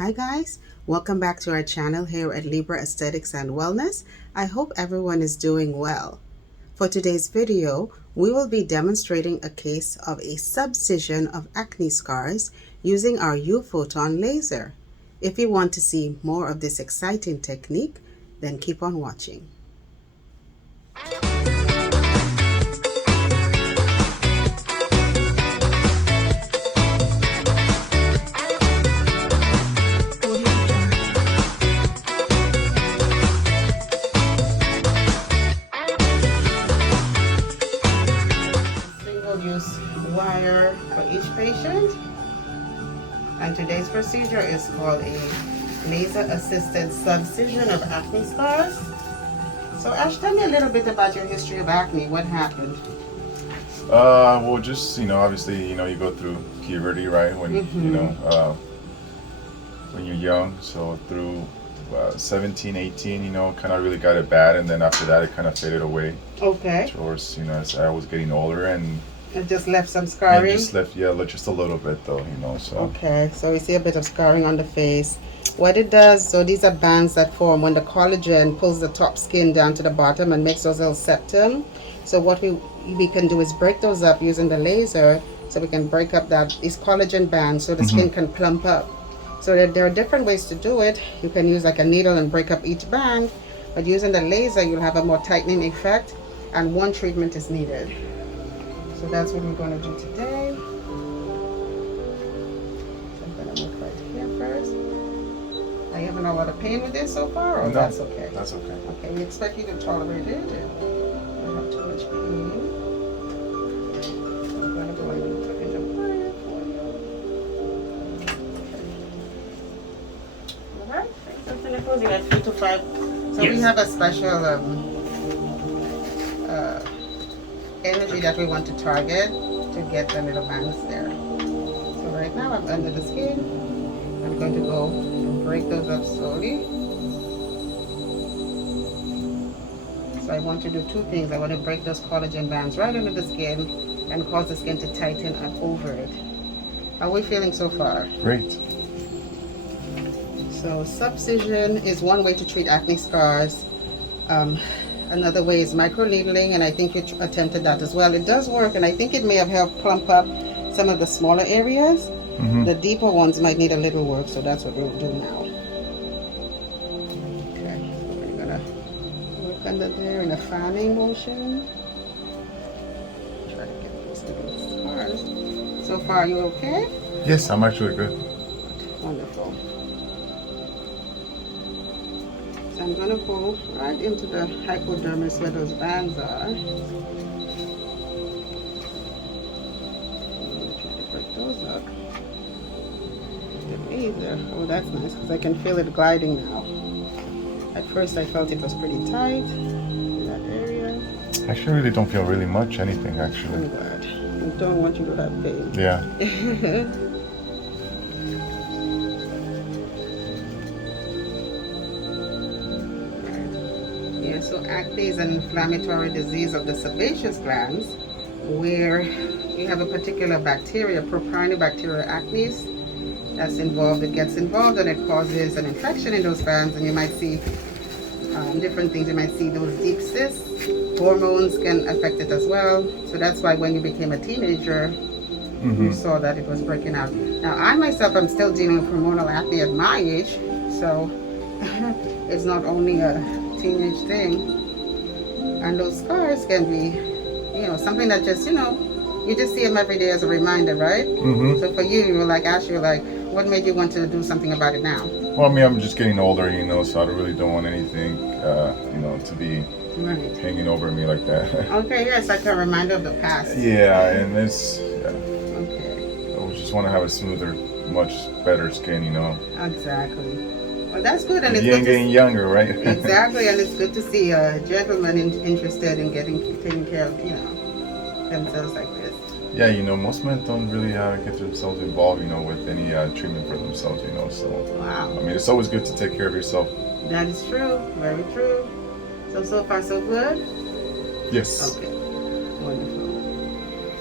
Hi guys, welcome back to our channel here at Libra Aesthetics and Wellness. I hope everyone is doing well. For today's video, we will be demonstrating a case of a subcision of acne scars using our U-photon laser. If you want to see more of this exciting technique, then keep on watching. Single-use wire for each patient, and today's procedure is called a laser-assisted subcision of acne scars. So Ash, tell me a little bit about your history of acne. What happened? Well, just, obviously, you go through puberty, right? When, when you're young. So through 17, 18, kind of really got it bad. And then after that, it kind of faded away. Okay. Towards, as I was getting older and It just left some scarring? and just left, just a little bit though, so. Okay, so we see a bit of scarring on the face. What it does, so these are bands that form when the collagen pulls the top skin down to the bottom and makes those little septum. So what we can do is break those up using the laser, so we can break up these collagen bands so the skin can plump up. So there are different ways to do it. You can use like a needle and break up each band, but using the laser you'll have a more tightening effect, and one treatment is needed. So that's what we're going to do today. So I'm going to look right here first. Are you having a lot of pain with this so far, or No, that's okay? That's okay. Okay, we expect you to tolerate it. Don't have too much pain. So I'm going to go ahead and put in the wire for you. Okay. Alright, something that goes in at 3 to 5. So Yes. we have a special energy that we want to target to get the little bands there. So right now I'm under the skin. I'm going to go and break those up slowly. So I want to do two things. I want to break those collagen bands right under the skin and cause the skin to tighten up over it. How are we feeling so far? Great. So subcision is one way to treat acne scars. Another way is microneedling, and I think you attempted that as well. It does work, and I think it may have helped plump up some of the smaller areas. The deeper ones might need a little work, so that's what we'll do now. Okay, so we're gonna work under there in a fanning motion. Try to get those little scars. So far, you okay? Yes, I'm actually good. Wonderful. So I'm going to go right into the hypodermis where those bands are. I'm going to try to break those up. The laser. Oh, that's nice because I can feel it gliding now. At first I felt it was pretty tight in that area. I actually really don't feel really much anything, actually. I'm glad. I don't want you to have pain. Yeah. Yeah, so acne is an inflammatory disease of the sebaceous glands where you have a particular bacteria, Propionibacteria acnes, that's involved. It gets involved and it causes an infection in those glands, and you might see different things. You might see those deep cysts. Hormones can affect it as well. So that's why when you became a teenager, you saw that it was breaking out. Now I myself am still dealing with hormonal acne at my age, so it's not only a teenage thing. And those scars can be, something that just, you just see them every day as a reminder, right? So for you, you were like, Ash, you're like, what made you want to do something about it now? Well, I mean, I'm just getting older, so I really don't want anything, to be hanging over me like that. Okay, yeah, it's like a reminder of the past. Yeah, and it's, Okay. I just want to have a smoother, much better skin, Exactly. Well, that's good, and it's You ain't good getting younger, right? Exactly, and it's good to see a gentleman interested in taking care of, themselves like this. Yeah, most men don't really get themselves involved, with any treatment for themselves, so. Wow. I mean, it's always good to take care of yourself. That is true, very true. So far so good? Yes. Okay, wonderful.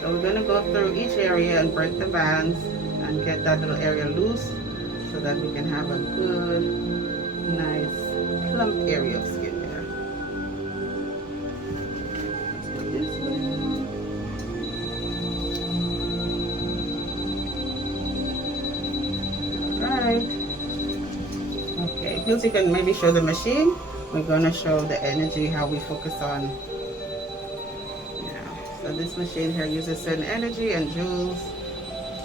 So we're going to go through each area and break the bands and get that little area loose so so that we can have a good, nice, plump area of skin there. Let's go this way. Alright. Okay, Hills, you can maybe show the machine. We're going to show the energy, how we focus on. So this machine here uses certain energy and joules,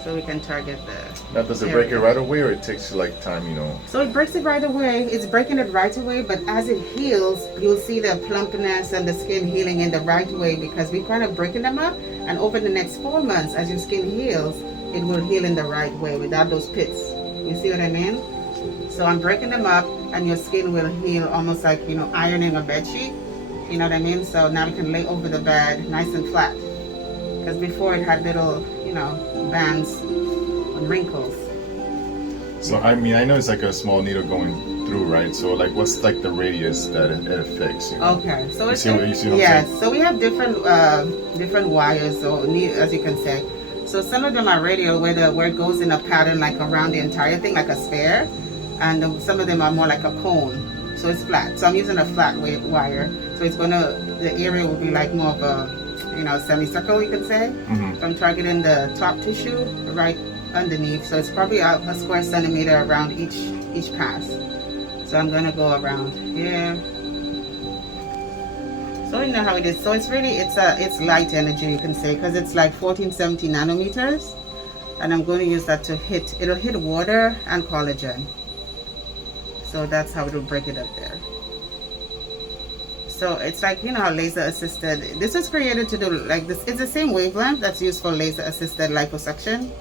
so we can target the. Now, does it break it right away, or it takes like time, you know? So it breaks it right away. It's breaking it right away, but as it heals, you'll see the plumpness and the skin healing in the right way, because we're kind of breaking them up. And over the next 4 months, as your skin heals, it will heal in the right way without those pits. You see what I mean? So I'm breaking them up, and your skin will heal almost like, you know, ironing a bed sheet. You know what I mean? So now we can lay over the bed nice and flat. Because before it had little, you know, bands and wrinkles. So I mean, I know it's like a small needle going through, right? So like, what's like the radius that it affects? You know? Okay, so you see what I'm saying? Yes. So we have different wires, or as you can say. So some of them are radial, where it goes in a pattern like around the entire thing, like a sphere, and some of them are more like a cone. So it's flat. So I'm using a flat wire. So it's the area will be like more of a, you know, semicircle, you can say. Mm-hmm. So I'm targeting the top tissue right underneath. So it's probably a square centimeter around each pass. So I'm gonna go around here. So you know how it is. So it's really, it's light energy, you can say, because it's like 1470 nanometers. And I'm going to use that to it'll hit water and collagen. So that's how it'll break it up there. So it's like, you know how laser assisted, this was created to do like this. It's the same wavelength that's used for laser assisted liposuction.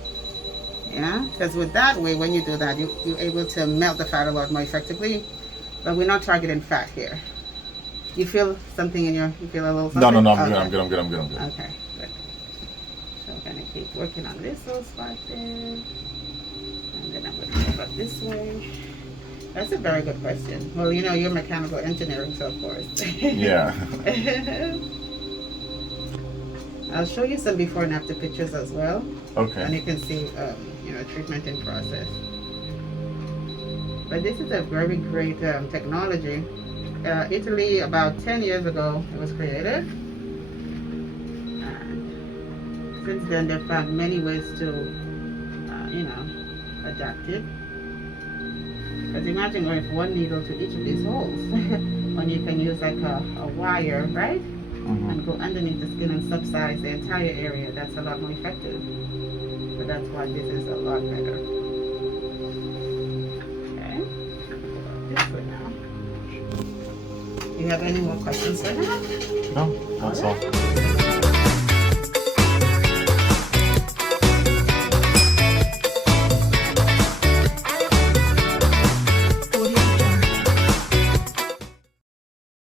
Yeah, because with that way, when you do that, you're able to melt the fat a lot more effectively. But we're not targeting fat here. You feel something you feel a little something? No, okay. I'm good. Okay, good. So we're gonna keep working on this little spot there. And then I'm gonna move up this way. That's a very good question. Well, you know, you're mechanical engineering, so of course. Yeah. I'll show you some before and after pictures as well. Okay. And you can see, you know, treatment in process. But this is a very great technology. Italy, about 10 years ago, it was created. And since then, they've found many ways to, you know, adapt it. Because imagine going from one needle to each of these holes when you can use like a wire, right? Mm-hmm. And go underneath the skin and subsize the entire area. That's a lot more effective. But that's why this is a lot better. Okay. This way now. Do you have any more questions for now? No, that's all.